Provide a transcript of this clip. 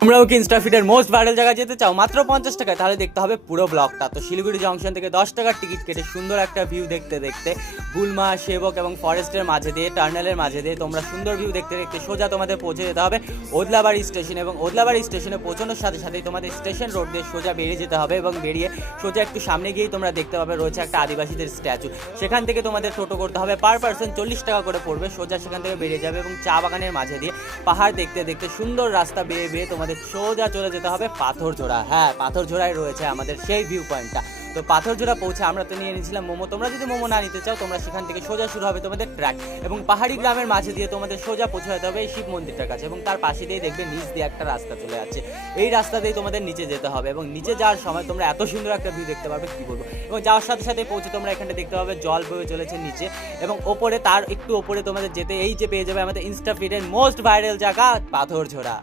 তোমরাও কি ইনস্টাফিটের most viral জায়গায় যেতে চাও মাত্র 50 টাকায়? তাহলে দেখতে হবে পুরো ব্লগটা। তো শিলিগুড়ি জংশন থেকে 10 টাকার টিকিট কেটে সুন্দর একটা ভিউ দেখতে দেখতে গুলমা, সেবক এবং ফরেস্টের মাঝে দিয়ে, টার্নেলের মাঝে দিয়ে তোমরা সুন্দর ভিউ দেখতে দেখতে সোজা তোমাদের পৌঁছে যেতে হবে ওদলাবাড়ি স্টেশনে। এবং ওদলাবাড়ি স্টেশনে পৌঁছানোর সাথে সাথেই তোমাদের স্টেশন রোড দিয়ে সোজা বেরিয়ে যেতে হবে এবং বেরিয়ে সোজা একটু সামনে গিয়েই তোমরা দেখতে পাবে রয়েছে একটা আদিবাসীদের স্ট্যাচু। সেখান থেকে তোমাদের টোটো করতে হবে, পার পার্সন 40 টাকা করে পড়বে। সোজা সেখান থেকে বেরিয়ে যাবে এবং চা বাগানের মাঝে দিয়ে পাহাড় দেখতে দেখতে সুন্দর রাস্তা বেয়ে বেয়ে তোমাদের সোজা চলে যেতে হবে পাথরঝোড়া। হ্যাঁ, পাথরঝোড়ায় রয়েছে আমাদের সেই ভিউ পয়েন্টটা। তো পাথরঝোড়া পৌঁছে আমরা তো নিয়ে নিয়েছিলাম মোমো। তোমরা যদি মোমো না নিতে চাও, তোমরা সেখান থেকে সোজা শুরু হবে তোমাদের ট্র্যাক এবং পাহাড়ি গ্রামের মাঝে দিয়ে তোমাদের সোজা পৌঁছে যেতে হবে এই শিব মন্দিরটার কাছে। এবং তার পাশে দিয়ে দেখবে নিচ দিয়ে একটা রাস্তা চলে যাচ্ছে, এই রাস্তা দিয়ে তোমাদের নিচে যেতে হবে। এবং নিচে যাওয়ার সময় তোমরা এত সুন্দর একটা ভিউ দেখতে পাবে কি বলবো। এবং যাওয়ার সাথে সাথে পৌঁছে তোমরা এখানটা দেখতে পাবে জল বয়ে চলেছে নিচে, এবং ওপরে তার একটু ওপরে তোমাদের যেতে এই যে পেয়ে যাবে আমাদের ইনস্টাফিটের মোস্ট ভাইরাল জায়গা পাথরঝোড়া।